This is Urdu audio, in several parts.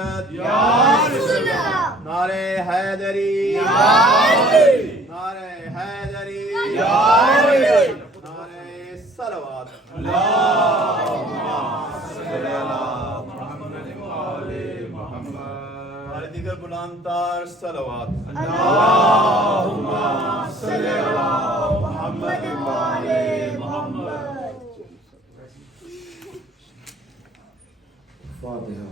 رسالت یا رسول اللہ، نعرہ حیدری یا علی، نعرہ حیدری یا علی، نعرہ صلوات اور دیگر بلند تر صلوات اللہم صلی علی محمد و آل محمد۔ فاتحہ۔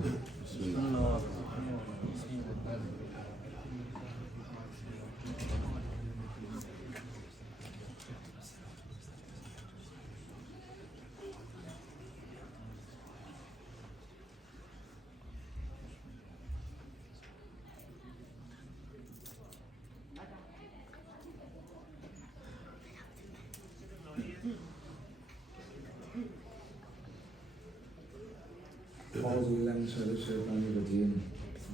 اعوذ باللہ من شر الشیطان الرجیم،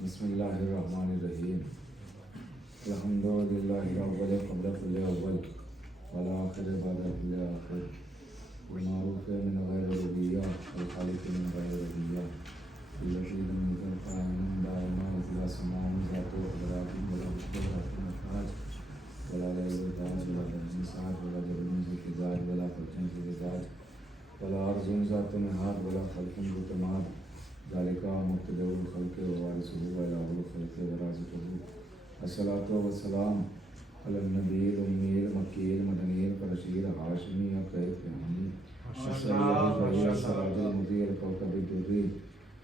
بسم اللہ الرحمن الرحیم۔ الحمد للہ اول قبل کل اول والآخر بعد کل آخر، والمعروف من غیر ربیہ والخالق من غیر ربیہ، الذی لم یکن قائما دائما اذا سماع ذاتہ وبراکم ولا مقدرات مفاج ولا لیل تاج ولا دہن ساج ولا جبن ذکزاج ولا فرچن ذکزاج ولا عرض ذات نہاد ولا خلق بتماد، ذالک مبتدأ الخلق ووارثہ وإلہ الخلق ورازقہ۔ الصلاۃ والسلام علی النبی الأمی المکی المدنی القرشی الہاشمی الطیب الفہمی السید الفہیم السراج المضیء الکوکب الدری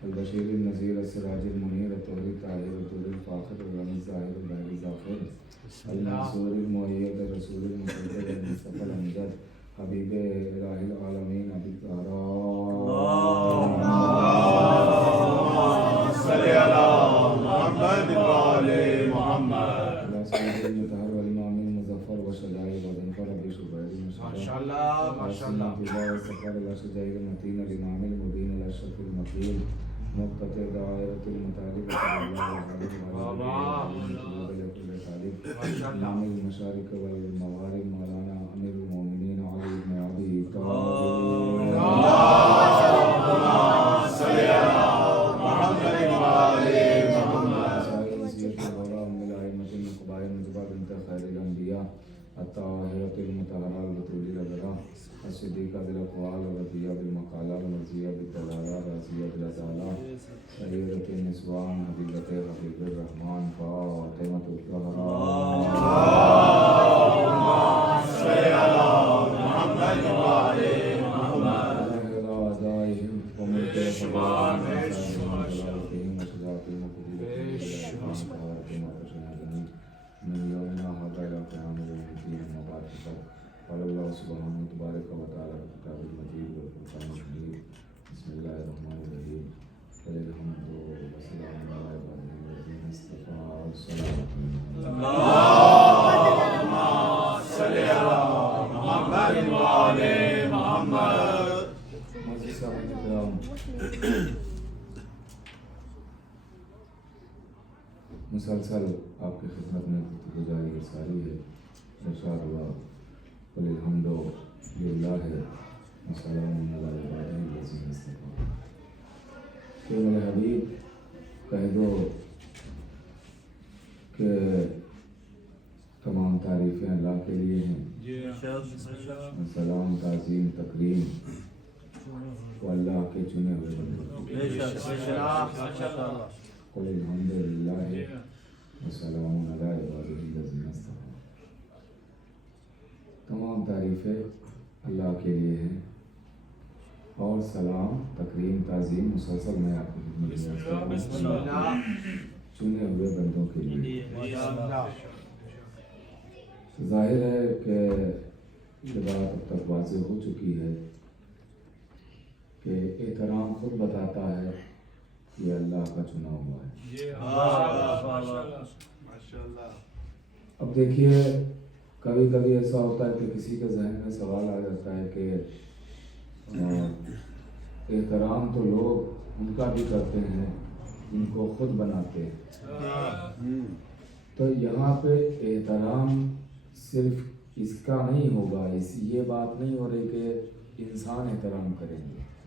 البشیر النذیر السراج المنیر الطاہر الطاہر الدر الفاخر الغنی الظاہر الباہر الظافر المنصور المؤید الرسول المقرب المصطفی الامجد حبیب الہ العالمین ابی الطہرا صلی علی محمد و آل محمد۔ سید المطہر والامام المظفر وشجاع وذنفر ابی شبیر ماشاءاللہ ماشاءاللہ۔ سفر الاشجاع المتین الامام المبین الاشرف المقیم مقتطع دائرۃ المطالب امام المشارق والمغارب مولانا امیر المومنین علی بن ابی طالب صلی علی محمد و آل محمد۔ الطاہرۃ المطہرہ البتول العذراء الصدیقہ بالاقوال الرضیہ بالمقالہ المرضیہ بالدلالہ راضیہ بالعدالہ سیدۃ النسوان حبیبۃ حبیب الرحمن فاطمۃ الزہرا صلی علی محمد و آل محمد۔ اعزائہم وملک سبحان من یومنا هذا الى قیام یوم الدین مبارک قال اللہ سبحانہ تبارک و تعالی فی کتاب المجید والفرقان الحمید بسم اللہ الرحمن الرحیم الحمد والسلام علی عبادہ الذین اصطفى اللہم صلی علی محمد و آل محمد۔ معزز صاحب کرام، مسلسل آپ کی خدمت میں گزاری ساری ہے ارشاد ہوا قل الحمد للہ وسلام علی عبادہ الذین اصطفى، کہ میرے حبیب کہہ دو کہ تمام تعریفیں اللہ کے لیے ہیں، سلام تعظیم تکریم وہ اللہ کے چنے ہوئے بندوں کے لیے۔ قل الحمد للہ وسلام علی عبادہ الذین اصطفى، تمام تعریفیں اللہ کے لیے ہیں اور سلام تکریم تعظیم مسلسل میں آپ کی خدمت میں چنے ہوئے بندوں کے لیے۔ ظاہر ہے کہ یہ بات اب تک واضح ہو چکی ہے کہ احترام خود بتاتا ہے یہ اللہ کا چنا ہوا ہے۔ اب دیکھیے کبھی کبھی ایسا ہوتا ہے کہ کسی کے ذہن میں سوال آ جاتا ہے کہ احترام تو لوگ ان کا بھی کرتے ہیں ان کو خود بناتے ہیں، تو یہاں پہ احترام صرف اس کا نہیں ہوگا، یہ بات نہیں ہو رہی کہ انسان احترام کریں گے،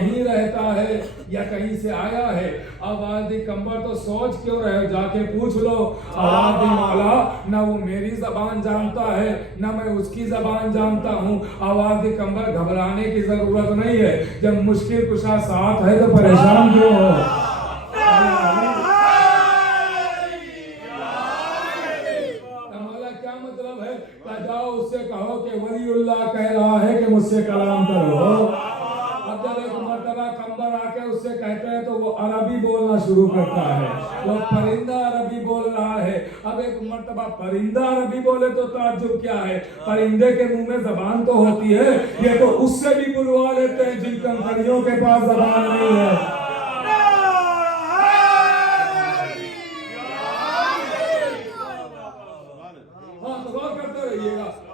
یہیں رہتا ہے یا کہیں سے آیا ہے؟ آواز دی کمبر تو سوچ کیوں رہے، جا کے پوچھ لو۔ آواز دی مولا نہ وہ میری زبان جانتا ہے نہ میں اس کی زبان جانتا ہوں۔ آواز دی کمبر گھبرانے کی ضرورت نہیں ہے، جب مشکل کشا ساتھ ہے تو پریشان کیوں ہو؟ کیا مطلب ہے؟ جاؤ اس سے کہو کہ ولی اللہ کہہ رہا ہے کہ مجھ سے کلام کرو۔ اب جب ایک مرتبہ کمبر آ کے اس سے کہتا ہے تو وہ عربی بولنا شروع کرتا ہے، وہ پرندہ عربی بول رہا ہے۔ اب ایک مرتبہ پرندہ عربی بولے تو تعجب کیا ہے، پرندے کے منہ میں زبان تو ہوتی ہے، یہ تو اس سے بھی بلوا لیتے ہیں جن کنکریوں کے پاس زبان نہیں ہے۔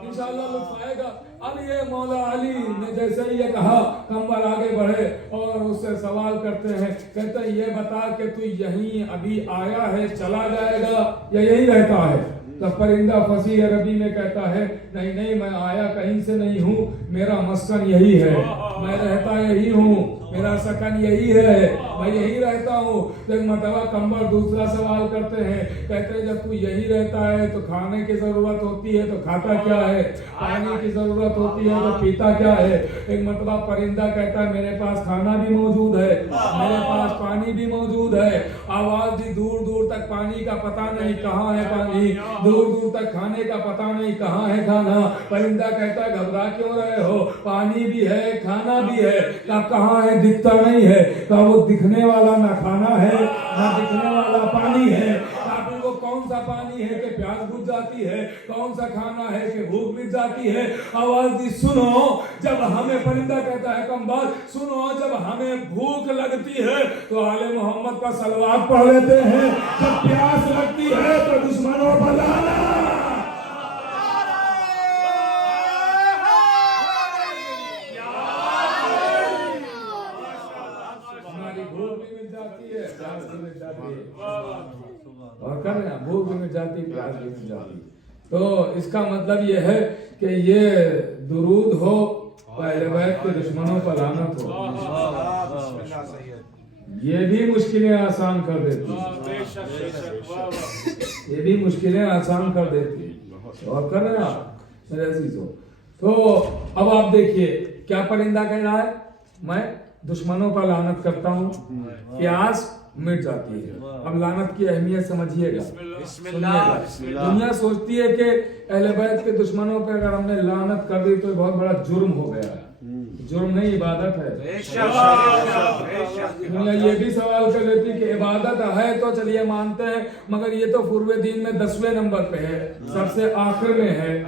انشاءاللہ لطف آئے گا۔ اب یہ مولا علی نے جیسے ہی یہ کہا، کمبر آگے بڑھے اور اس سے سوال کرتے ہیں، کہتے ہیں یہ بتا کہ تو یہیں ابھی آیا ہے، چلا جائے گا یا یہی رہتا ہے؟ تو پرندہ فصیح عربی میں کہتا ہے نہیں نہیں، میں آیا کہیں سے نہیں ہوں، میرا مسکن یہی ہے، میں رہتا یہی ہوں، میرا سکن یہی ہے، میں یہی رہتا ہوں۔ ایک مرتبہ کمبر دوسرا سوال کرتے ہیں، کہتے ہیں جب تو یہی رہتا ہے تو کھانے کی ضرورت ہوتی ہے تو کھاتا کیا ہے، پانی کی ضرورت ہوتی ہے تو پیتا کیا ہے؟ ایک مرتبہ پرندہ کہتا ہے میرے پاس کھانا بھی موجود ہے، میرے پاس پانی بھی موجود ہے۔ آواز دی دور دور تک پانی کا پتہ نہیں کہاں ہے پانی، دور دور تک کھانے کا پتہ نہیں کہاں ہے کھانا۔ پرندہ کہتا ہے گھبرا کیوں رہے ہو، پانی بھی ہے کھانا بھی ہے، کہاں ہے دکھتا نہیں ہے، کہ وہ دکھنے والا نہ کھانا ہے نہ دکھنے والا پانی ہے۔ وہ کون سا پانی ہے کہ پیاس بجھ جاتی ہے، کون سا کھانا ہے کہ بھوک مٹ جاتی ہے؟ آواز دی سنو، جب ہمیں پرندہ کہتا ہے کمبر سنو، جب ہمیں بھوک لگتی ہے تو آل محمد کا صلوات پڑھ لیتے ہیں، جب پیاس لگتی ہے تو دشمنوں پر لعنت۔ اور کر رہے ہیں بھوک بھی مٹ جاتی، پیاس بھی مٹ جاتی۔ تو اس کا مطلب یہ ہے کہ یہ درود ہو، اہل بیت کے دشمنوں پر لعنت ہو، یہ بھی مشکلیں آسان کر دیتی، یہ بھی مشکلیں آسان کر دیتی۔ اور کر رہے ہیں آپ میرے عزیزو۔ تو اب آپ دیکھیے کیا پرندہ کہہ رہا ہے، میں دشمنوں پر لعنت کرتا ہوں، پیاس مٹ جاتی ہے۔ اب لعنت کی اہمیت سمجھیے گا، سنیے گا۔ دنیا سوچتی ہے کہ اہل بیت کے دشمنوں پہ اگر ہم نے لعنت کر دی تو بہت بڑا جرم ہو گیا۔ جرم نہیں، عبادت ہے۔ دنیا یہ بھی سوال کر لیتی کہ عبادت ہے تو چلیے مانتے ہیں، مگر یہ تو فروع دین میں 10ویں نمبر پہ ہے، سب سے آخر میں ہے،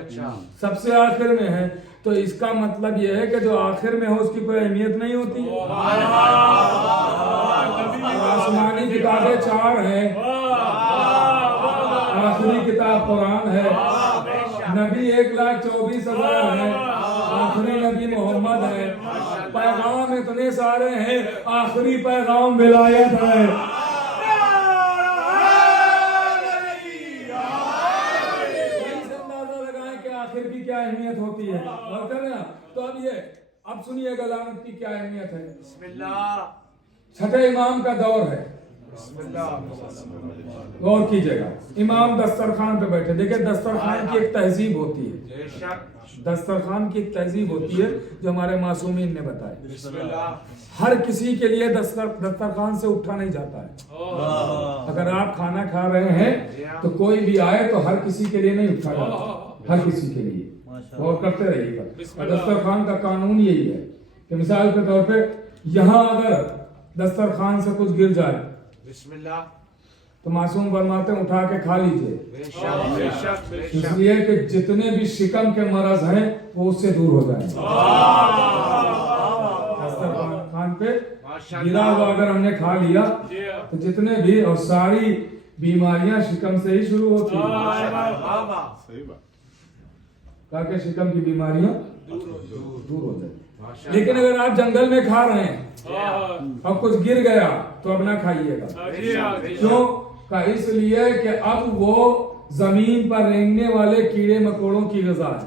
سب سے آخر میں ہے۔ تو اس کا مطلب یہ ہے کہ جو آخر میں ہو اس کی کوئی اہمیت نہیں ہوتی۔ آسمانی کتابیں 4 ہیں، آخری کتاب قرآن ہے، نبی 1,24,000 ہیں، آخری نبی محمد ہے، پیغام اتنے سارے ہیں، آخری پیغام ولایت ہے۔ آخر کی کیا اہمیت ہوتی ہے، اور کر رہے ہیں۔ تو اب سنیے گا لعنت کی کیا اہمیت ہے۔ بسم اللہ۔ چھٹے امام کا دور ہے، غور کیجئے گا۔ امام دسترخوان پہ بیٹھے، دیکھیں دسترخوان کی ایک تہذیب ہوتی ہے، دسترخوان کی ایک تہذیب ہوتی ہے جو ہمارے معصومین نے بتائی۔ ہر کسی کے لیے دسترخوان سے اٹھا نہیں جاتا ہے۔ اگر آپ کھانا کھا رہے ہیں تو کوئی بھی آئے تو ہر کسی کے لیے نہیں اٹھا جاتا، ہر کسی کے لیے۔ غور کرتے رہیے گا۔ دسترخوان کا قانون یہی ہے کہ مثال کے طور پہ یہاں اگر دسترخوان سے کچھ گر جائے بسم اللہ تو معصوم فرماتے ہیں اٹھا کے کھا لیجئے، اس لیے کہ جتنے بھی شکم کے مرض ہیں وہ اس سے دور ہو جائیں۔ دسترخوان پہ گرا ہوا اگر ہم نے کھا لیا تو جتنے بھی اور ساری بیماریاں شکم سے ہی شروع ہوتی ہیں، تاکہ شکم کی بیماریاں دور ہو جائیں۔ لیکن اگر آپ جنگل میں کھا رہے ہیں اور کچھ گر گیا تو اب نہ کھائیے گا۔ کیوں؟ کہ اس لیے کہ اب وہ زمین پر رینگنے والے کیڑے مکوڑوں کی غذا ہے۔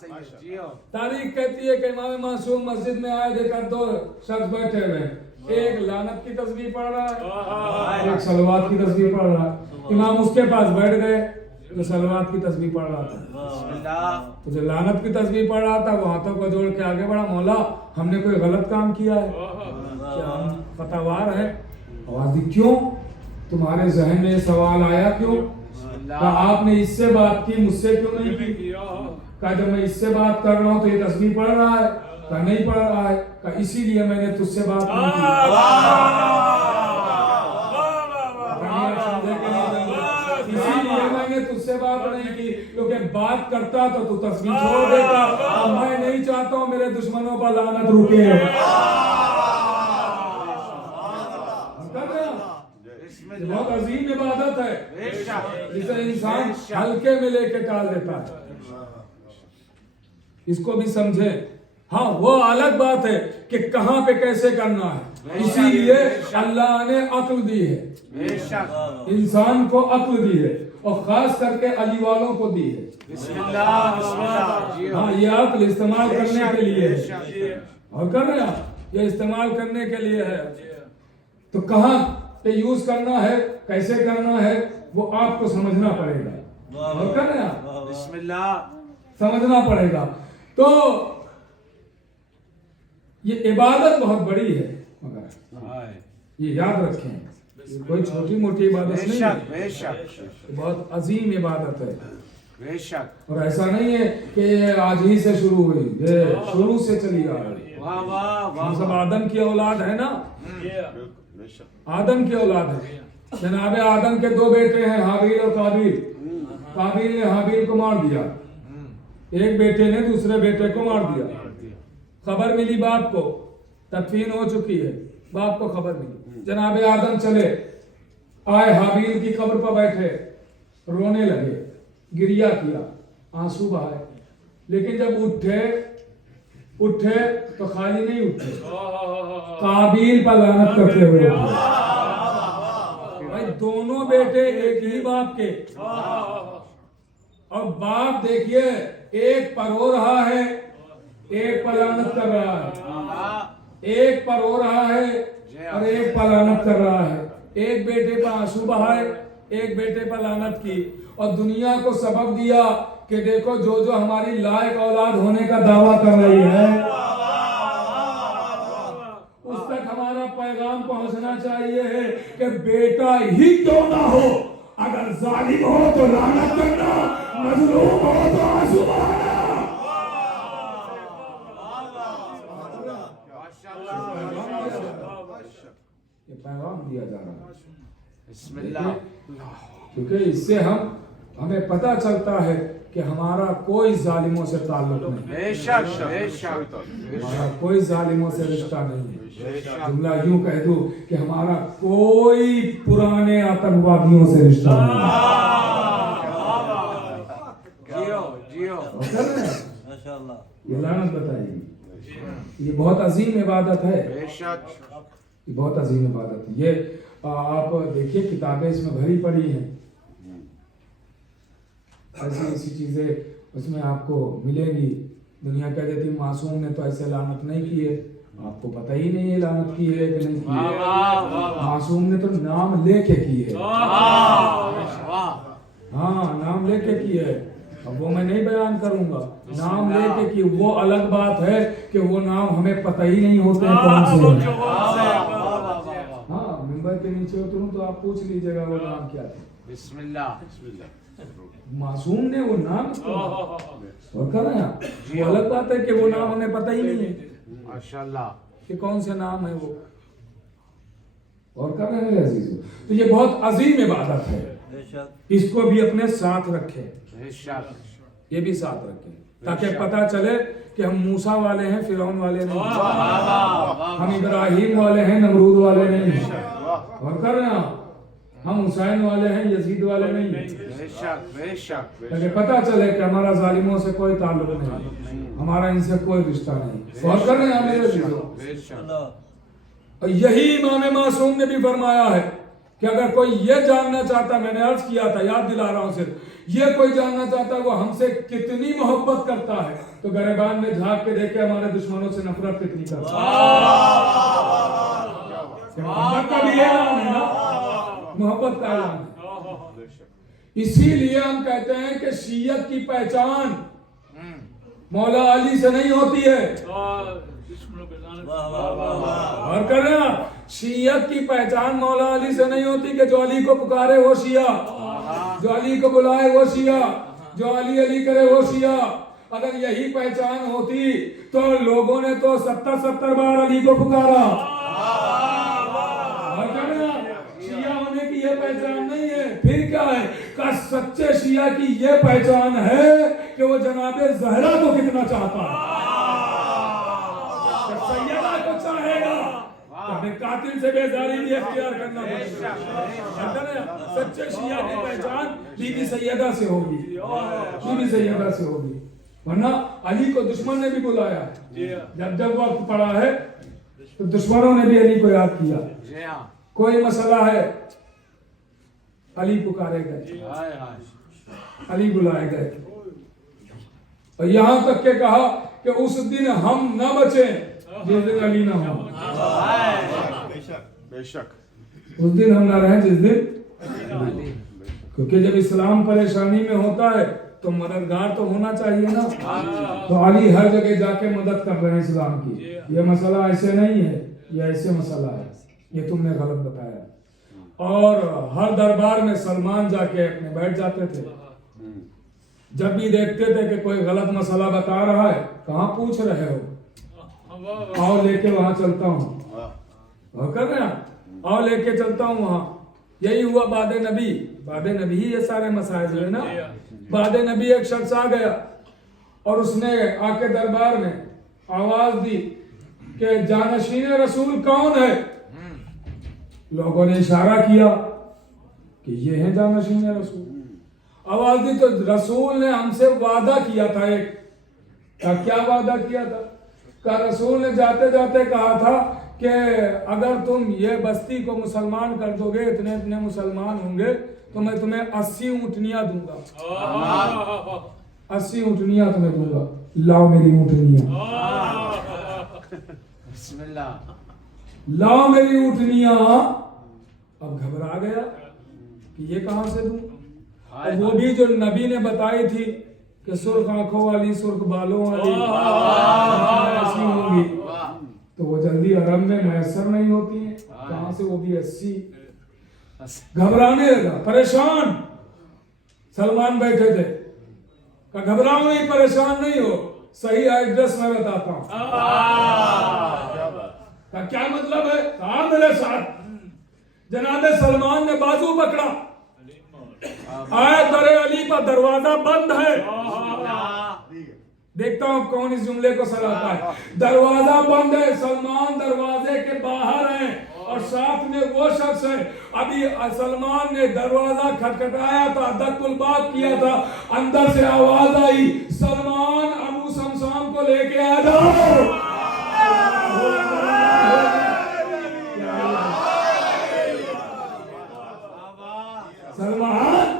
تاریخ کہتی ہے کہ امام معصوم مسجد میں آئے، دیکھا دو شخص بیٹھے ہوئے، ایک لعنت کی تسبیح پڑھ رہا ہے، ایک صلوات کی تسبیح پڑھ رہا ہے۔ امام اس کے پاس بیٹھ گئے جو صلوات کی تسبیح پڑھ رہا تھا، تو جو لعنت کی تسبیح پڑھ رہا تھا وہ ہاتھوں کو جوڑ کے آگے بڑھا، مولا ہم نے کوئی غلط کام کیا ہے کیا؟ ہم فتوار ہیں؟ آواز دی کیوں؟ تمہارے ذہن میں یہ سوال آیا کیوں؟ کہا آپ نے اس سے بات کی، مجھ سے کیوں نہیں کی؟ کہا جب میں اس سے بات کر رہا ہوں تو یہ تسبیح پڑھ رہا ہے؟ کہا نہیں پڑھ رہا ہے۔ کہا اسی لیے میں نے تجھ سے بات نہیں کی۔ اسی لیے میں نے تجھ سے بات نہیں کی، کیونکہ بات کرتا تو تو تسبیح چھوڑ دیتا، اور میں نہیں چاہتا ہوں میرے دشمنوں پر لعنت رکے۔ بہت عظیم عبادت ہے جسے انسان ہلکے میں لے کے ٹال دیتا ہے، اس کو بھی سمجھے۔ ہاں وہ الگ بات ہے کہ کہاں پہ کیسے کرنا ہے، اسی لیے اللہ نے عقل دی ہے، انسان کو عقل دی ہے، اور خاص کر کے علی والوں کو دی ہے۔ ہاں یہ عقل استعمال کرنے کے لیے ہے، اور کر رہے ہیں یہ استعمال کرنے کے لیے ہے۔ تو کہاں پہ یوز کرنا ہے، کیسے کرنا ہے، وہ آپ کو سمجھنا پڑے گا، اور کر رہے ہیں سمجھنا پڑے گا۔ تو یہ عبادت بہت بڑی ہے، مگر یہ یاد رکھیں یہ کوئی چھوٹی موٹی عبادت نہیں ہے، بہت عظیم عبادت ہے، اور ایسا نہیں ہے کہ یہ آج ہی سے شروع ہوئی، یہ شروع سے چلی آ رہی ہے۔ ہم سب آدم کی اولاد ہے نا، آدم کی اولاد ہے۔ جناب آدم کے دو بیٹے ہیں، حابیل اور قابیل۔ قابیل نے حابیل کو مار دیا، ایک بیٹے نے دوسرے بیٹے کو مار دیا۔ خبر ملی باپ کو، تدفین ہو چکی ہے، باپ کو خبر ملی، جناب آدم چلے آئے حابیل کی قبر پر بیٹھے، رونے لگے، گریہ کیا، آنسو بہائے، لیکن جب اٹھے تو خالی نہیں اٹھے، قابیل پر لعنت کرتے ہوئے اٹھے۔ بھائی دونوں بیٹے ایک ہی باپ کے، اور باپ دیکھیے ایک پر رو رہا ہے، ایک پر لعنت کر رہا ہے، ایک پر رو رہا ہے اور ایک پر لعنت کر رہا ہے، ایک بیٹے پر آنسو بہائے، ایک بیٹے پر لعنت کی، اور دنیا کو سبق دیا کہ دیکھو جو جو ہماری لائق اولاد ہونے کا دعویٰ کر رہی ہے اس تک ہمارا پیغام پہنچنا چاہیے ہے کہ بیٹا ہی کیوں نہ ہو، اگر ظالم ہو تو لعنت کرنا، مظلوم ہو تو آنسو بہانا۔ یہ پیغام دیا جا رہا ہے، بسم اللہ، کیونکہ اس سے ہمیں پتہ چلتا ہے کہ ہمارا کوئی ظالموں سے تعلق نہیں، ہمارا کوئی ظالموں سے رشتہ نہیں ہے۔ جملہ یوں کہہ دوں کہ ہمارا کوئی پرانے آتنکوادیوں سے رشتہ نہیں ہے۔ یہ لعنت بتائے گی، یہ بہت عظیم عبادت ہے، یہ بہت عظیم عبادت ہے۔ یہ آپ دیکھیے کتابیں اس میں بھری پڑی ہیں، ایسی چیزیں اس میں آپ کو ملیں گی۔ دنیا کہہ دیتی معصوم نے تو ایسے لعنت نہیں کی ہے، آپ کو پتہ ہی نہیں ہے لعنت کی ہے کہ نہیں کی ہے۔ معصوم نے تو نام لے کے کی ہے، ہاں نام لے کے کی ہے، اب وہ میں نہیں بیان کروں گا، نام لے کے کی۔ وہ الگ بات ہے کہ وہ نام ہمیں پتہ ہی نہیں ہوتے ہیں کون سے ہیں۔ ہاں ممبر کے نیچے اتروں تو آپ پوچھ لیجئے گا وہ نام کیا تھا۔ بسم اللہ، معصوم نے وہ نام اور کر رہے ہیں، وہ الگ بات ہے کہ وہ نام ہمیں پتہ ہی نہیں ہے ماشاءاللہ کہ کون سے نام ہے وہ، اور کر رہے ہیں عزیزو۔ تو یہ بہت عظیم عبادت ہے، اس کو بھی اپنے ساتھ رکھیں، یہ بھی ساتھ رکھیں تاکہ پتہ چلے کہ ہم موسیٰ والے ہیں، فرعون والے نہیں، ہم ابراہیم والے ہیں، نمرود والے نہیں، اور کر رہے ہیں ہم حسین والے ہیں، یزید والے نہیں، تاکہ پتہ چلے کہ ہمارا ظالموں سے کوئی تعلق نہیں، ہمارا ان سے کوئی رشتہ نہیں، اور کر رہے ہیں میرے عزیزو۔ اور یہی امام معصوم نے بھی فرمایا ہے کہ اگر کوئی یہ جاننا چاہتا، میں نے عرض کیا تھا، یاد دلا رہا ہوں صرف، یہ کوئی جاننا چاہتا ہے وہ ہم سے کتنی محبت کرتا ہے تو گریبان میں جھانک کے دیکھے ہمارے دشمنوں سے نفرت کتنی کرتا ہے۔ محبت کا بھی اعلان ہے نا، محبت کا اعلان ہے۔ اسی لیے ہم کہتے ہیں کہ شیعت کی پہچان مولا علی سے نہیں ہوتی ہے، اور کرنا شیعت کی پہچان مولا علی سے نہیں ہوتی کہ جو علی کو پکارے وہ شیعہ، جو علی کو بلائے وہ شیعہ، جو علی علی کرے وہ شیعہ۔ اگر یہی پہچان ہوتی تو لوگوں نے تو 70 بار علی کو پکارا، اور کرنا شیعہ ہونے کی یہ پہچان نہیں ہے۔ پھر کیا ہے کہ سچے شیعہ کی یہ پہچان ہے کہ وہ جناب زہرا کو کتنا چاہتا ہے، سیدہ کو چاہے گا، اپنے قاتل سے بیزاری بھی اختیار کرنا پڑے گا۔ سچے شیعہ کی پہچان بی بی سیدہ سے ہوگی، بی بی سیدہ سے ہوگی، ورنہ علی کو دشمن نے بھی بلایا ہے۔ جب وقت پڑا ہے تو دشمنوں نے بھی علی کو یاد کیا، کوئی مسئلہ ہے علی پکارے گئے، علی بلائے گئے، اور یہاں تک کہ کہا کہ اس دن ہم نہ بچیں جس دن علی نہ ہو، بے شک اس دن ہم نہ رہیں جس دن، کیونکہ جب اسلام پریشانی میں ہوتا ہے تو مددگار تو ہونا چاہیے نا، تو علی ہر جگہ جا کے مدد کر رہے ہیں اسلام کی۔ یہ مسئلہ ایسے نہیں ہے، یہ ایسے مسئلہ ہے، یہ تم نے غلط بتایا۔ اور ہر دربار میں سلمان جا کے اپنے بیٹھ جاتے تھے، جب بھی دیکھتے تھے کہ کوئی غلط مسئلہ بتا رہا ہے، کہاں پوچھ رہے ہو، آؤ لے کے وہاں چلتا ہوں، اور کر رہے ہیں آؤ لے کے چلتا ہوں وہاں۔ یہی ہوا بعد نبی، بعد نبی ہی یہ سارے مسائل ہے نا۔ بعد نبی ایک شخص آ گیا اور اس نے آ کے دربار میں آواز دی کہ جانشین رسول کون ہے؟ لوگوں نے اشارہ کیا کہ یہ ہے جانشین رسول۔ آواز دی تو رسول نے ہم سے وعدہ کیا تھا، ایک کیا وعدہ کیا تھا؟ کہ رسول نے جاتے جاتے کہا تھا کہ اگر تم یہ بستی کو مسلمان کر دو گے، اتنے اتنے مسلمان ہوں گے تو میں تمہیں 80 اونٹنیاں دوں گا، 80 اونٹنیاں تمہیں دوں گا، لاؤ میری اونٹنیاں، بسم اللہ، لاؤ میری اونٹنیاں۔ اب گھبرا گیا کہ یہ کہاں سے دوں، اور وہ بھی جو نبی نے بتائی تھی کہ سرخ آنکھوں والی، سرخ بالوں والی ایسی ہوں گی، تو وہ جلدی عرب میں میسر نہیں ہوتی ہیں، کہاں سے وہ بھی 80۔ گھبرانے لگا، پریشان۔ سلمان بیٹھے تھے، کہ گھبراؤ نہیں، پریشان نہیں ہو، صحیح ایڈریس میں بتاتا ہوں۔ کیا مطلب ہے؟ کہا میرے ساتھ۔ جناب سلمان نے بازو پکڑا، آئے در علی پر دروازہ بند ہے۔ دیکھتا ہوں کون اس جملے کو سراہتا ہے۔ دروازہ بند ہے، سلمان دروازے کے باہر ہیں اور ساتھ میں وہ شخص ہے۔ ابھی سلمان نے دروازہ کھٹکھٹایا تھا، دق الباب کیا تھا، اندر سے آواز آئی، سلمان ابو سمسام کو لے کے آ جاؤ۔ سلمان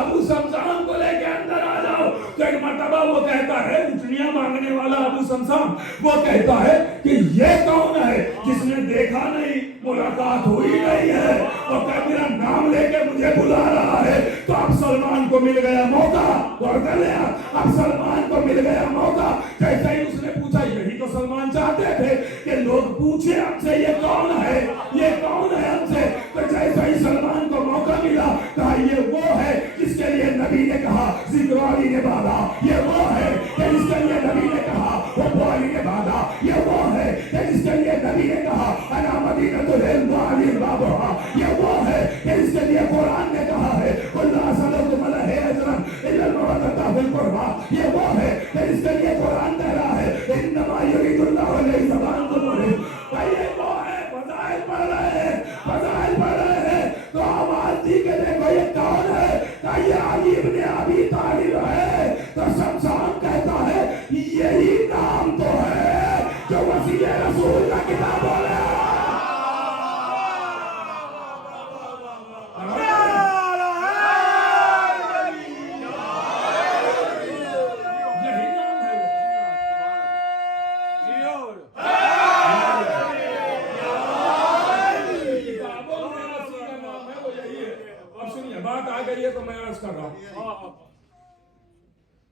ابو سمسام کو لے کے اندر آ جاؤ۔ تو ایک مرتبہ وہ کہتا ہے، دنیا مانگنے والا ابو سمسام وہ کہتا ہے کہ یہ کون ہے جس نے دیکھا نہیں، ملاقات ہوئی نہیں ہے، اور کہ میرا نام لے کے مجھے بلا رہا ہے۔ تو اب سلمان کو مل گیا موقع، اور کر لیا، اب سلمان کو مل گیا موقع۔ جیسے ہی اس نے پوچھا، یہی تو سلمان چاہتے تھے کہ لوگ پوچھے ہم سے یہ کون ہے، یہ کون ہے ہم سے۔ تو جیسے ہی سلمان کو موقع ملا، کہا یہ وہ ہے جس کے لیے نبی نے کہا ذکر علی نے بادا، یہ وہ ہے کہ جس کے لیے نبی نے کہا وہ علی نے بادا، یہ وہ ہے کہ جس کے لیے نبی نے کہا انا مدینۃ العلم وعلی بابھا، یہ وہ ہے کہ جس کے لیے قرآن نے کہا ہے اللہ سلام علیہ اجرا الا المودۃ فی القربى، یہ وہ ہے کہ جس کے لیے قرآن کہہ رہا ہے انما یرید اللہ لیذهب عنکم الرجس، یہ وہ ہے۔ فضائل پڑھ رہے ہیں، فضائل پڑھ رہے ہیں، تو آواز دی کہ دیکھو یہ کون ہے، کہ یہ علی ابن ابی طالب ہے۔ تو شمشاد کہتا ہے یہی نام تو ہے جو وسیع رسول کا کتاب بولے۔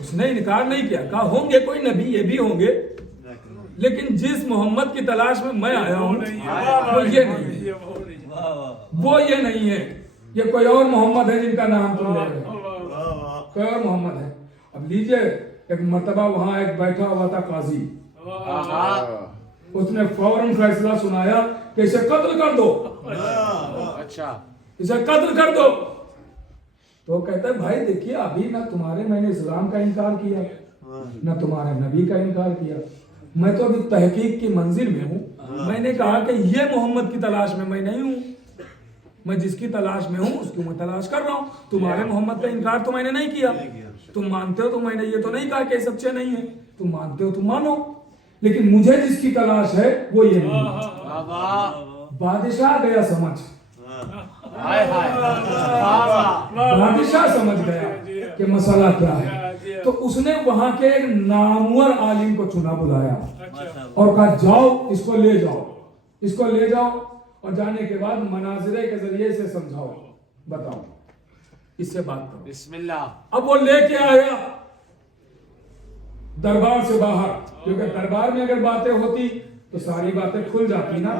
اس نے انکار نہیں کیا، کہا ہوں گے کوئی نبی یہ بھی ہوں گے، لیکن جس محمد کی تلاش میں میں آیا ہوں وہ یہ نہیں ہے، وہ یہ نہیں ہے، یہ کوئی اور محمد ہے جن کا نام تم لے رہے ہو، کوئی اور محمد ہے۔ اب لیجئے، ایک مرتبہ وہاں ایک بیٹھا ہوا تھا قاضی، اس نے فوراً فیصلہ سنایا کہ اسے قتل کر دو، اسے قتل کر دو۔ تو وہ کہتا ہے بھائی دیکھیے ابھی نہ تمہارے میں نے اسلام کا انکار کیا نہ تمہارے نبی کا انکار کیا، میں تو ابھی تحقیق کی منزل میں ہوں، میں نے کہا کہ یہ محمد کی تلاش میں نہیں ہوں، میں جس کی تلاش میں ہوں اس کی میں تلاش کر رہا ہوں، تمہارے محمد کا انکار تو میں نے نہیں کیا، تم مانتے ہو تو میں نے یہ تو نہیں کہا کہ سچے نہیں ہیں، تم مانتے ہو تم مانو، لیکن مجھے جس کی تلاش ہے وہ یہ نہیں۔ بادشاہ گیا سمجھ، بادشاہ سمجھ گیا کہ مسئلہ کیا ہے، تو اس نے وہاں کے ایک نامور عالم کو چنا بلایا اور کہا جاؤ اس کو لے جاؤ، اس کو لے جاؤ اور جانے کے بعد مناظرے کے ذریعے سے سمجھاؤ، بتاؤ اس سے بات کرو۔ بسم اللہ۔ اب وہ لے کے آیا دربار سے باہر، کیونکہ دربار میں اگر باتیں ہوتی تو ساری باتیں کھل جاتی نا،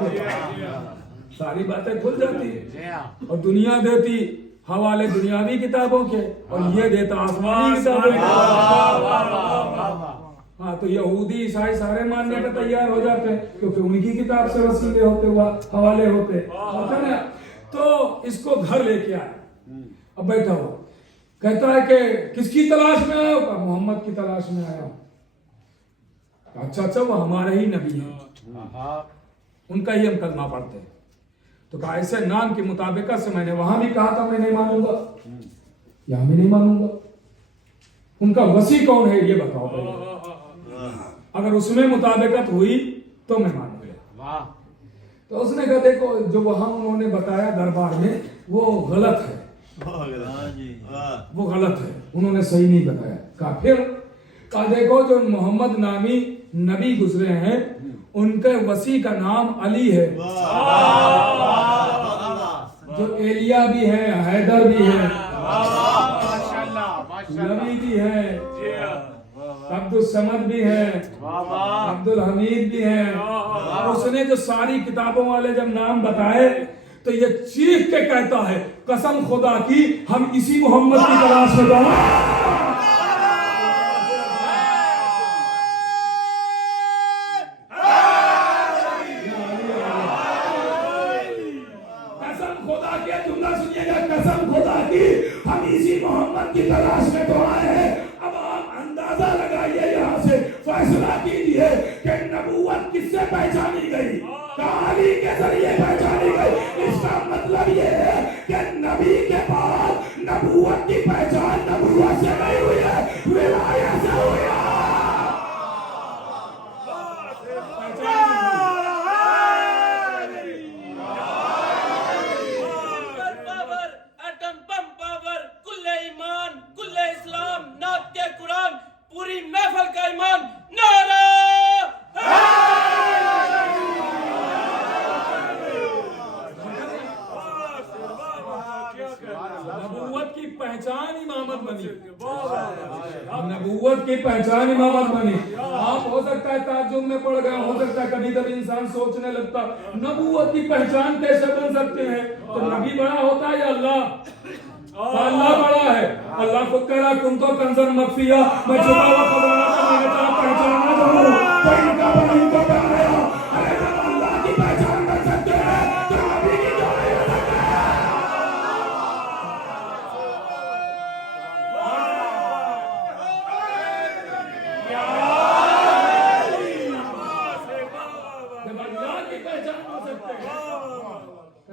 ساری باتیں کھل جاتی اور دنیا دیتی حوالے دنیاوی کتابوں کے اور یہ دیتا آسمانی کتابوں کے۔ ہاں تو یہودی عیسائی سارے ماننے کا تیار ہو جاتے ہیں کیونکہ ان کی کتاب سے وسیلے ہوتے ہوا حوالے ہوتے، تو اس کو گھر لے کے آیا، اب بیٹھا ہوا کہتا ہے کہ کس کی تلاش میں آیا ہو؟ محمد کی تلاش میں آیا ہوں۔ اچھا اچھا وہ ہمارے ہی نبی ہیں، ان کا ہی ہم کلمہ پڑھتے ہیں۔ تو کہا ایسے نام کی مطابقت سے میں نے وہاں بھی کہا تھا میں نہیں مانوں گا، یہاں بھی نہیں مانوں گا، ان کا وسیع کون ہے یہ بتاؤ پہلے، اگر اس میں مطابقت ہوئی تو میں مانوں گا۔ تو اس نے کہا دیکھو جو وہاں انہوں نے بتایا دربار میں وہ غلط ہے، وہ غلط ہے، انہوں نے صحیح نہیں بتایا۔ کہا پھر؟ کہا دیکھو جو محمد نامی نبی گزرے ہیں ان کے وسیع کا نام علی ہے، جو ایلیا بھی ہے، حیدر بھی ہے، نبی بھی ہے، عبد الصمد بھی ہے، عبد الحمید بھی ہے۔ اس نے جو ساری کتابوں والے جب نام بتائے تو یہ چیخ کے کہتا ہے قسم خدا کی ہم اسی محمد کی تلاش میں ہیں۔ ہم اسی محمد کی تلاش میں تو آئے ہیں۔ اب آپ اندازہ لگائیے یہاں سے فیصلہ کیجئے کہ نبوت کس سے پہچانی گئی؟ علی کے ذریعے پہچانی گئی۔ اس کا مطلب یہ ہے کہ نبی کے بعد نبوت کی پہچان نبوت سے نہیں ہوئی ہے، ولایت سے ہوئی ہے۔ نبوت کی پہچان امامت بنی، نبوت کی پہچان امامت بنی۔ آپ ہو سکتا ہے تعجب میں پڑ گئے، ہو سکتا ہے کبھی کبھی انسان سوچنے لگتا نبوت کی پہچان کیسے بن سکتے ہیں؟ تو نبی بڑا ہوتا ہے یا اللہ؟ اللہ بڑا ہے۔ اللہ خود کہہ رہا کنتو کنزا مخفیا، میں چھپا ہوا خزانہ تھا، میں نے کہا پہچانا ضرور، کوئی نکاح نہیں تو کر رہا۔ ارے جب اللہ کی پہچان بن سکتے ہیں تو نبی کی کیوں نہیں بن سکتے؟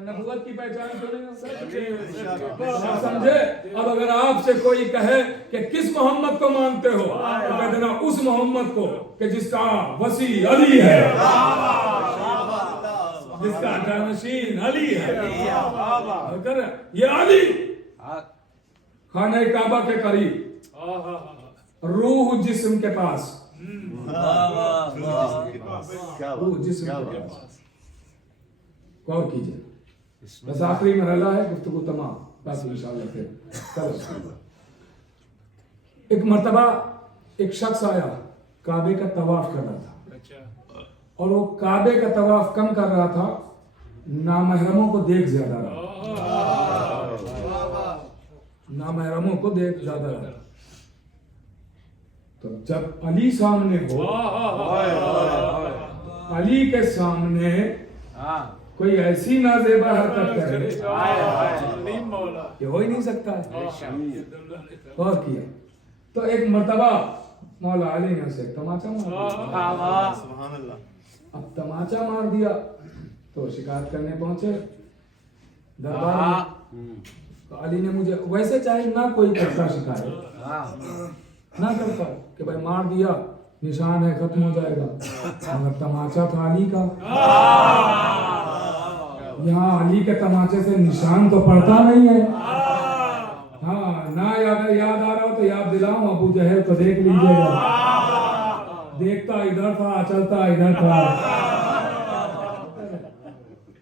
نبوت کی پہچان سمجھے؟ اب اگر آپ سے کوئی کہے کہ کس محمد کو مانتے ہو تو کہہ دینا اس محمد کو کہ جس کا وسیع علی ہے، جس کا جانشین علی ہے، یہ علی خانہ کعبہ کے قریب، روح جسم کے پاس، روح جسم کے پاس۔ غور کیجئے، بس آخری مرحلہ ہے، گفتگو تمام، بس انشاءاللہ پھر ایک مرتبہ ایک شخص آیا کعبے کا طواف کر رہا تھا اور وہ کعبے کا طواف کم کر رہا تھا, نامحرموں کو دیکھ زیادہ رہا, نامحرموں کو دیکھ زیادہ رہا. تو جب علی سامنے ہو, علی کے سامنے کوئی ایسی نازیبا حرکت کرے کہ ہو ہی نہیں سکتا ہے. اور کیا تو ایک مرتبہ مولا علی نے اسے تماچا مار دیا. اب تماچا مار دیا تو شکایت کرنے پہنچے دربار میں. تو علی نے مجھے ویسے چاہے نہ کوئی کرتا شکایت نہ کرتا کہ بھائی مار دیا نشان ہے ختم ہو جائے گا, مگر تماچا تھا علی کا. یہاں علی کے تماچے سے نشان تو پڑتا نہیں ہے. ہاں نہ اگر یاد آ رہا ہو تو یاد دلاؤں, ابو جہل کو دیکھ لیجیے گا, دیکھتا ادھر تھا چلتا ادھر تھا.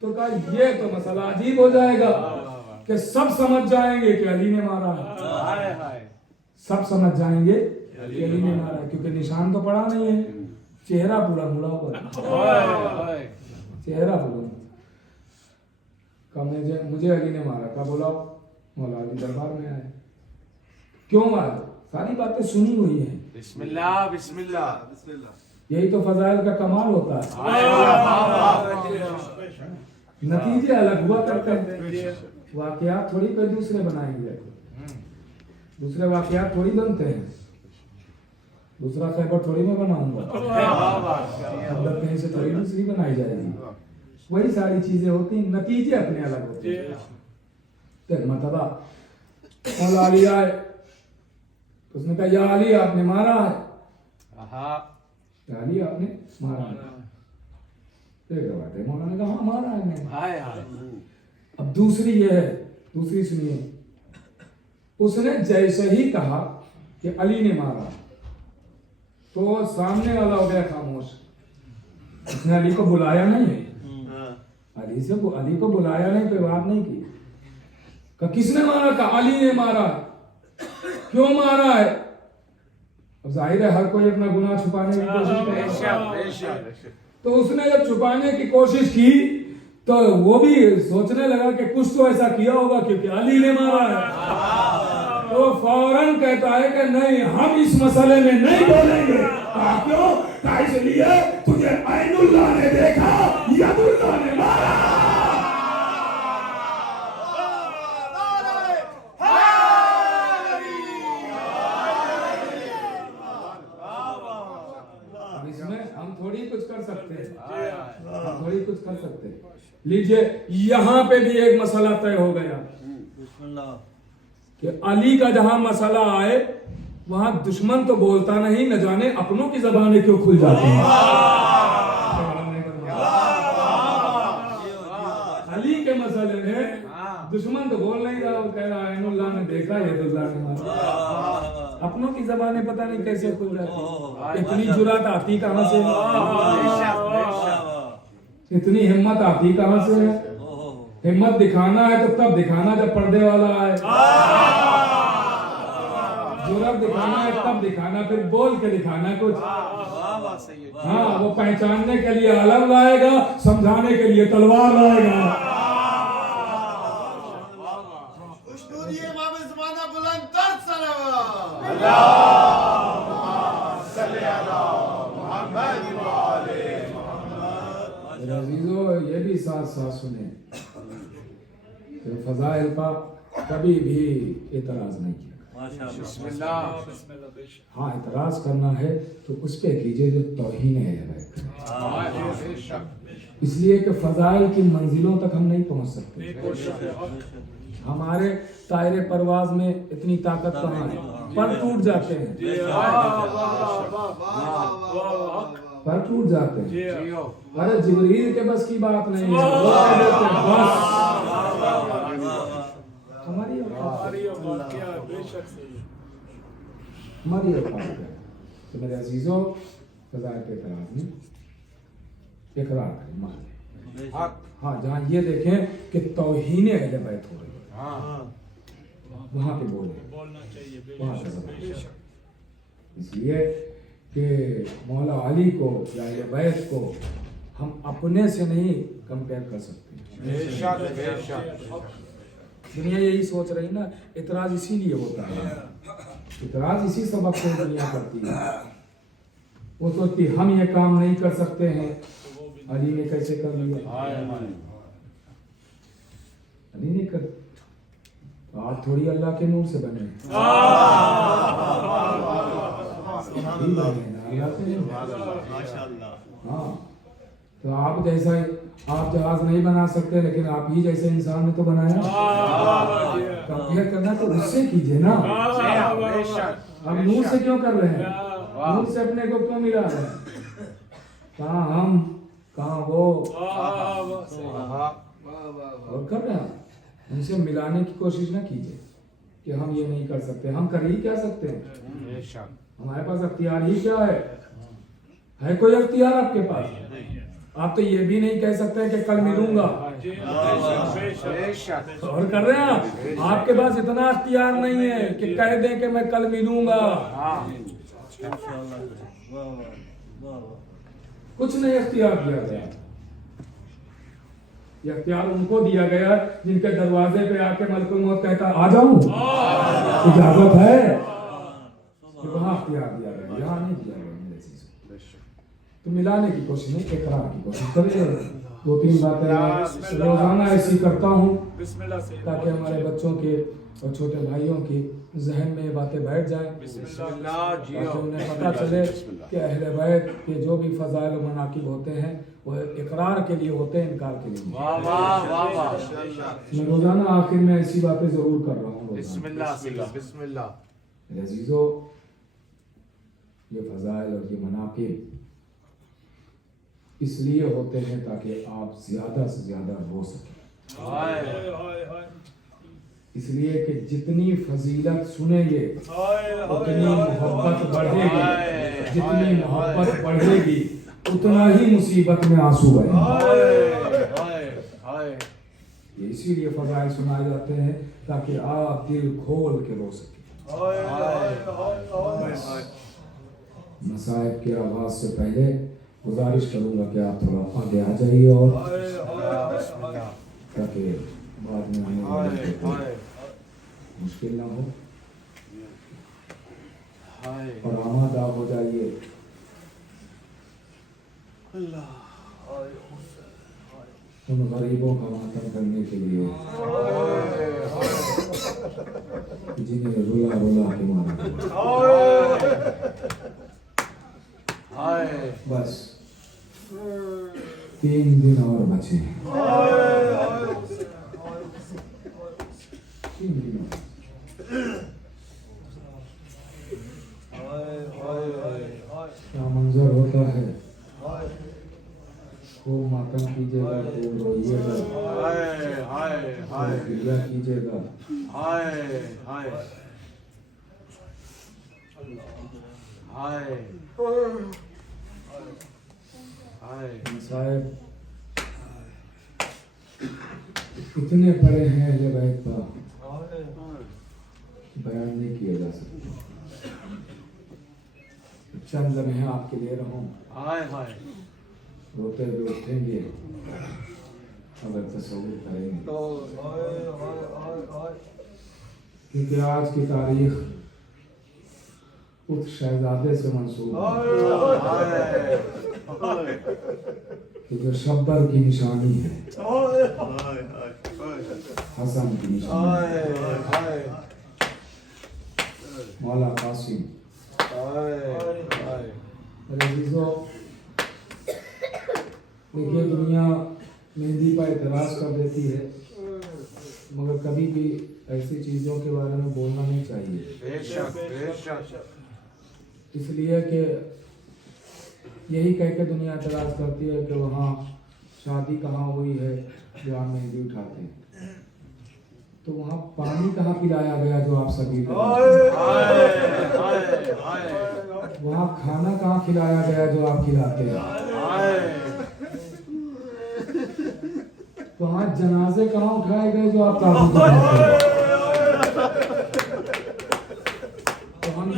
تو کہا یہ تو مسئلہ عجیب ہو جائے گا کہ سب سمجھ جائیں گے کہ علی نے مارا ہے, سب سمجھ جائیں گے کہ علی نے مارا ہے, کیونکہ نشان تو پڑا نہیں ہے, چہرہ پورا مڑا ہوا, چہرہ پورا. مجھے علی نے مارا. کہا بولا مولا علی دربار میں آئے. کیوں مارا؟ ساری باتیں سنی ہوئی ہیں. بسم اللہ بسم اللہ بسم اللہ. یہی تو فضائل کا کمال ہوتا ہے, نتیجے الگ ہوا کرتے ہیں. واقعات تھوڑی کوئی دوسرے بنائیں گے, دوسرے واقعات تھوڑی بنتے ہیں. دوسرا خیبر تھوڑی میں بناؤں گا, مطلب کہیں سے تھوڑی دوسری بنائی جائے گی. وہی ساری چیزیں ہوتی ہیں, نتیجے اپنے الگ ہوتے ہیں. تو مرتبہ مولا علی آئے, اس نے کہا یا علی آپ نے مارا ہے. یا علی آپ نے مارا ہے. مولا نے کہا ہاں مارا ہے میں نے. اب دوسری یہ ہے, دوسری سنیے. اس نے جیسے ہی کہا کہ علی نے مارا تو سامنے والا ہو گیا خاموش. اس نے علی کو بلایا نہیں, علی کو بلایا نہیں, کوئی بات نہیں کی. کہ کس نے مارا؟ کہ علی نے مارا. کیوں مارا ہے؟ اب ظاہر ہے ہر کوئی اپنا گناہ چھپانے کی کوشش کرتا. تو اس نے جب چھپانے کی کوشش کی تو وہ بھی سوچنے لگا کہ کچھ تو ایسا کیا ہوگا کیونکہ علی نے مارا ہے. تو فوراً کہتا ہے کہ نہیں, ہم اس مسئلے میں نہیں بولیں گے. کیوں؟ اس لیے تجھے عین اللہ نے دیکھا, ید اللہ نے مارا. اب اس میں ہم تھوڑی کچھ کر سکتے ہیں, ہم تھوڑی کچھ کر سکتے ہیں. لیجئے یہاں پہ بھی ایک مسئلہ طے ہو گیا کہ علی کا جہاں مسئلہ آئے وہاں دشمن تو بولتا نہیں, نہ جانے اپنوں کی زبانیں کیوں کھل جاتی ہیں. علی کے مسئلے میں دشمن تو بول نہیں رہا, وہ کہہ رہا عین اللہ نے دیکھا, ید اللہ نے مارا. اپنوں کی زبانیں پتہ نہیں کیسے کھل جاتی. اتنی جرات آتی کہاں سے, اتنی ہمت آتی کہاں سے ہے. ہمت دکھانا ہے تو تب دکھانا جب پردے والا آئے, جرات دکھانا ہے تب دکھانا, پھر بول کے دکھانا کچھ. ہاں وہ پہچاننے کے لیے علم لائے گا, سمجھانے کے لیے تلوار لائے گا. عزیزو یہ بھی ساتھ ساتھ سنیں کہ فضائل کا کبھی بھی اعتراض نہیں کیا. بسم اللہ. ہاں اعتراض کرنا ہے تو اس پہ کیجئے جو توہین ہے, اس لیے کہ فضائل کی منزلوں تک ہم نہیں پہنچ سکتے. ہمارے طائر پرواز میں اتنی طاقت کہاں ہے, پر ٹوٹ جاتے ہیں, پر ٹوٹ جاتے ہیں. ارے جبریل کے بس کی بات نہیں ہے, بس ہماری اوقات ہے. تو میرے عزیزوں فضائل کے اعتراض میں اقرار کریں, مان لیں. ہاں جہاں یہ دیکھیں کہ توہین اہل بیت ہو رہی ہے وہاں پہ بولیں, وہاں پہ اس لیے کہ مولا علی کو یا یہ بیت کو ہم اپنے سے نہیں کمپیئر کر سکتے. دنیا یہی سوچ رہی نا, اعتراض اسی لیے ہوتا ہے, اعتراض اسی سبب سے دنیا کرتی ہے. وہ سوچتی ہم یہ کام نہیں کر سکتے ہیں, علی نے کیسے کر لیا, علی نے کر, آج تھوڑی اللہ کے نور سے بنے, ہاں. تو آپ جیسا آپ جہاز نہیں بنا سکتے, لیکن آپ ہی جیسے انسان نے تو بنایا. کمپیئر کرنا تو اس سے کیجئے نا, ہم نور سے کیوں کر رہے ہیں, نور سے اپنے کو کیوں ملا رہے ہیں, کہاں ہم کہاں وہ, اور کر رہے ہیں. ان سے ملانے کی کوشش نہ کیجئے کہ ہم یہ نہیں کر سکتے. ہم کر ہی کیا سکتے ہیں, ہمارے پاس اختیار ہی کیا ہے کوئی اختیار آپ کے پاس؟ آپ تو یہ بھی نہیں کہہ سکتے کہ کل ملوں گا, اور کر رہے ہیں آپ کے پاس اتنا اختیار نہیں ہے کہ کہہ دیں کہ میں کل ملوں گا. کچھ نہیں اختیار دیا گیا. یہ اختیار ان کو دیا گیا جن کے دروازے پہ آ کے ملک الموت کہتا آ جاؤں, اجازت ہے, وہاں اختیار دیا گیا, یہاں نہیں دیا گیا. میرے چیز تو ملانے کی کوشش نہیں, اقرار کی کوشش کرے. 2-3 باتیں روزانہ ایسی کرتا ہوں تاکہ ہمارے بچوں کے اور چھوٹے بھائیوں کی ذہن میں یہ باتیں بیٹھ جائیں, تاکہ انہیں پتہ چلے کہ اہل بیت کے جو بھی فضائل و مناقب ہوتے ہیں وہ اقرار کے لیے ہوتے ہیں, انکار کے لیے. میں روزانہ آخر میں ایسی باتیں ضرور کر رہا ہوں. بسم اللہ. میرے عزیزو, یہ فضائل اور یہ مناقب اس لیے ہوتے ہیں تاکہ آپ زیادہ سے زیادہ رو سکیں. اس لیے کہ جتنی فضیلت سنیں گے اتنی محبت بڑھے گی, جتنی محبت بڑھے گی اتنا ہی مصیبت میں آنسو بہے. اسی لیے فضائل سنائے جاتے ہیں تاکہ آپ دل کھول کے رو سکیں. مصائب کے آغاز سے پہلے گزارش کروں گا کہ آپ تھوڑا آگے آ جائیے, اور تاکہ بعد میں آنے والے مشکل نہ ہو, اور آمادہ ہو جائیے. ان غریبوں کا ماتم کرنے کے لیے جنہیں رولا رولا کے مارا. بس 3 دن اور بچے ہیں. 3 دن اور. کیا منظر ہوتا ہے, خوب ماتم کیجیے گا, خوب روئیے گا, گریہ کیجیے گا. مصائب اتنے بڑے ہیں اہل بیت کا, بیان نہیں کیا جا سکتا. چند لمحے آپ کے لیے رہوں, روتے ہوئے اٹھیں گے اگر تصور کریں گے, کیونکہ آج کی تاریخ اس شہزادے سے منسوب ہے کہ جو شبر کی نشانی ہے, حسن کی نشانی ہے, مولا قاسم. عزیزو, دیکھیے دنیا مہندی پر اعتراض کر دیتی ہے, مگر کبھی بھی ایسی چیزوں کے بارے میں بولنا نہیں چاہیے. اس لیے کہ یہی کہہ کے دنیا اعتراض کرتی ہے کہ وہاں شادی کہاں ہوئی ہے جہاں مہندی اٹھاتے ہیں, تو وہاں پانی کہاں پلایا گیا جو آپ سبھی کو, وہاں کھانا کہاں کھلایا گیا جو آپ کھلاتے ہیں, وہاں جنازے کہاں اٹھائے گئے جو آپ تعبیر کرتے ہیں. تو ہم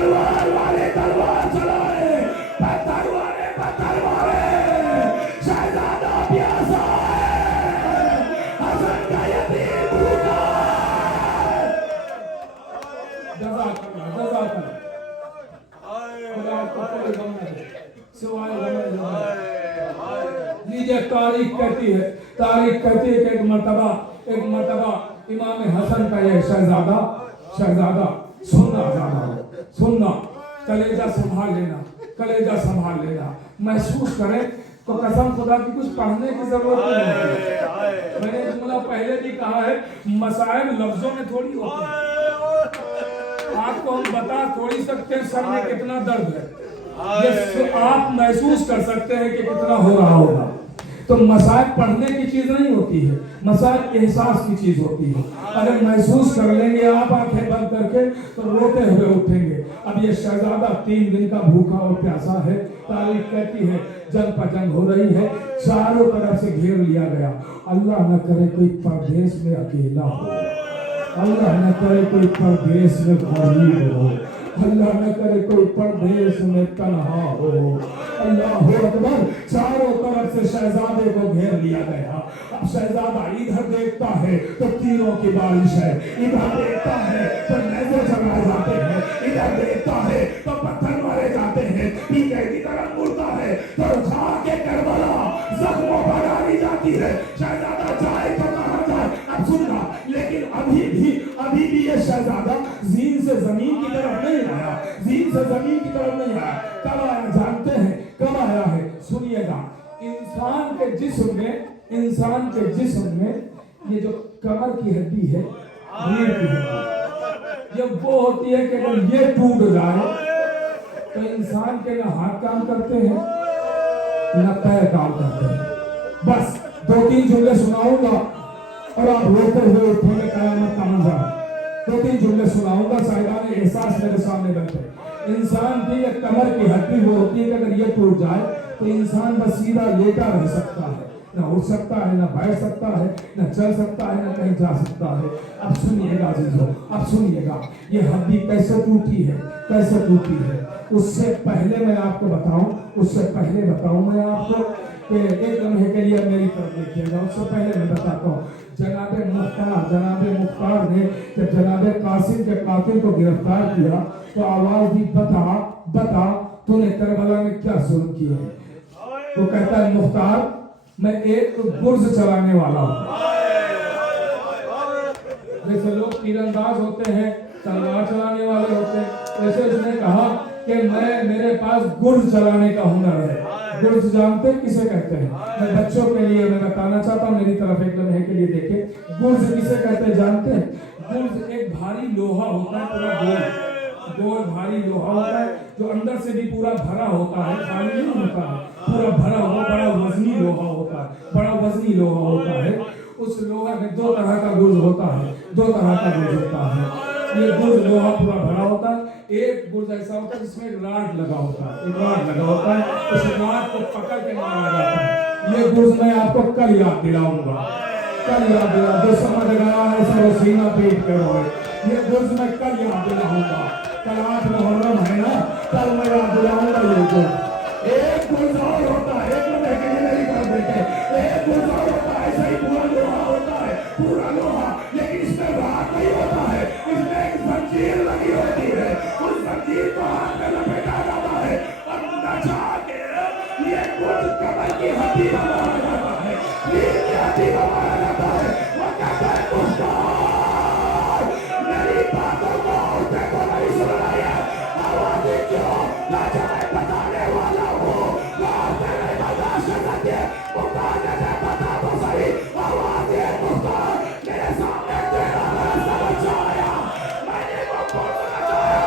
تلوار والے تلوار چلائے، پتھر والے پتھر مارے، شہزادہ پیاسا ہے، حسن کا یتیم بھوکا ہے۔ جزاک اللہ، جزاک اللہ۔ خدا آپ کو کوئی غم نہ دے سوائے غم اللہ۔ لیجیے تاریخ کہتی ہے کہ ایک مرتبہ امام حسن کا یہ شہزادہ سننا کلیجہ سنبھال لینا محسوس کریں تو قسم خدا کی کچھ پڑھنے کی ضرورت نہیں ہے۔ میں نے جملہ پہلے بھی کہا ہے، مسائل لفظوں میں تھوڑی ہوتے ہیں، آپ کو ہم بتا تھوڑی سکتے ہیں سر میں کتنا درد ہے، یہ آپ محسوس کر سکتے ہیں کہ کتنا ہو رہا ہوگا۔ تو مسائل پڑھنے کی چیز نہیں ہوتی ہے، مسائل احساس کی چیز ہوتی ہے۔ اگر محسوس کر لیں گے آپ آنکھیں بند کر کے تو روتے ہوئے اٹھیں گے۔ اب یہ شہزادہ 3 دن کا بھوکا اور پیاسا ہے۔ تاریخ کہتی ہے جنگ پر جنگ ہو رہی ہے، چاروں طرف سے گھیر لیا گیا۔ اللہ نہ کرے کوئی پردیس میں اکیلا ہو، اللہ نہ کرے کوئی پردیس میں غریب ہو، اللہ نہ کرے کوئی پردیس میں تنہا ہو۔ اللہ اکبر، چاروں طرف سے شہزادے کو گھیر لیا گیا۔ اب شہزادہ ادھر دیکھتا ہے تو تیروں کی بارش ہے، ادھر دیکھتا ہے تو نیزے چلائے جاتے ہیں، ادھر دیکھتا ہے تو پتھر مارے جاتے ہیں، پیچھے کی طرف مڑتا ہے تو اٹھا کے کربلا زخموں پر ڈالی جاتی ہے۔ شہزادہ جائے تو کہاں جائے؟ اب سننا، لیکن ابھی بھی یہ شہزادہ زین سے زمین کی طرف نہیں آیا، زین سے زمین کی طرف نہیں آیا۔ کب آیا جانتے ہیں؟ کب آیا ہے؟ سنیے گا، انسان کے جسم میں یہ جو کمر کی ہڈی ہے، ریڑھ کی ہڈی، یہ وہ ہوتی ہے کہ اگر یہ ٹوٹ جائے تو انسان کے نہ ہاتھ کام کرتے ہیں نہ پیر کام کرتے ہیں۔ بس 2-3 جملے سناؤں گا اور آپ روتے ہوئے اٹھیں گے، قیامت کا منظر۔ 2-3 جملے سناؤں گا، صاحبان احساس میرے سامنے رکھتے ہیں۔ انسان کی یہ کمر کی ہڈی وہ ہوتی ہے کہ اگر یہ ٹوٹ جائے تو انسان بس سیدھا لیٹا رہ سکتا ہے، نہ اٹھ سکتا ہے، نہ بیٹھ سکتا ہے، نہ چل سکتا ہے، نہ کہیں جا سکتا ہے۔ اب سنیے گا عزیزو، اب سنیے گا یہ ہڈی کیسے ٹوٹی ہے، کیسے ٹوٹی ہے۔ اس سے پہلے میں آپ کو بتاؤں میں آپ کو کہ ایک لمحے کے لیے میری طرف دیکھیے گا۔ اس سے پہلے میں بتاتا ہوں، جناب مختار نے جب جناب قاسم کے قاتل کو گرفتار کیا تو آواز دی، بتا تو نے کربلا میں کیا ظلم کیا ہے؟ وہ کہتا ہے مختار میں ایک گرز چلانے والا ہوں۔ جیسے لوگ تیر انداز ہوتے ہیں، تلوار چلانے والے ہوتے ہیں، ویسے اس نے کہا کہ میرے پاس گرز چلانے کا ہنر ہے۔ گرز جانتے کسے کہتے ہیں؟ میں بچوں کے لیے میں بتانا چاہتا ہوں، میری طرف ایک لمحے کے لیے دیکھیں۔ گرز کسے کہتے ہیں جانتے ہیں؟ گرز ایک بھاری لوہا ہوتا ہے، پورا گول بھاری لوہا ہوتا ہے جو اندر سے بھی پورا بھرا ہوتا ہے، خالی نہیں ہوتا ہے، پورا بھرا ہوا، بڑا وزنی لوہا ہوتا ہے۔ اس لوہا میں 2 طرح کا گرز ہوتا ہے، یہ گرز لوہا پورا بھرا ہوتا ہے۔ ایک گرز ایسا ہوتا ہے جس میں ایک راڈ لگا ہوتا ہے، اس راڈ کو پکڑ کے مارا جاتا ہے۔ یہ گرز میں آپ کو کل یاد دلاؤں گا، جو سمجھ گیا ہے سر سینہ پیٹ پہ ہوئے، یہ گرز میں کل یاد دلاؤں گا۔ کل 8 محرم ہے نا، کل میں یاد دلاؤں گا یہ گرز۔ ایک گرز اور ہوتا ہے، ایک لمحے کے لیے میری طرف دیکھیں، ایک گرز اور ہوتا ہے، ایسا ہی پورا لوہا ہوتا ہے، پورا لوہا، لیکن اس میں راڈ نہیں ہوتا ہے، اس میں ایک زنجیر لگی ہوتی ہے، اس زنجیر کو ہاتھ میں لپیٹا جاتا ہے اور نچا کے یہ گرز کمر کی ہڈی میں مارا جاتا ہے، ریڑھ کی ہڈی میں مارا جاتا ہے۔ وہ کہتا ہے مختار میری باتوں کو اٹھے کو نہیں سن رہی ہے، آوازیں کیوں نہ جائے بتانے والا ہوں، آوازیں نہیں برداشت کر سکتے، مختار جیسے بتا تو صحیح، آوازیں مختار میرے سامنے تیرا راستہ بچایا، میں نے وہ گرز بچایا،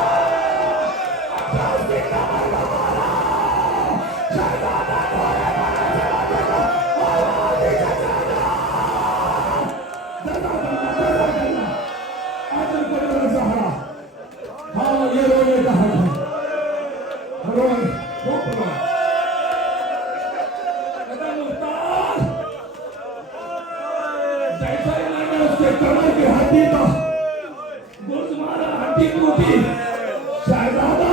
اپنا اس کی کمر کو مارا، شہزادہ گھوڑے پر ایسے باتیں کو آوازیں چچانا، جزا کرنا آدم کو جو زہرا، ہاں یہ رونے کا حق ہے، رونے حکم مختار جیسا ہی میں نے اس کے کمر کی ہڈی کا گرز مارا، ہڈی ٹوٹی، شہزادہ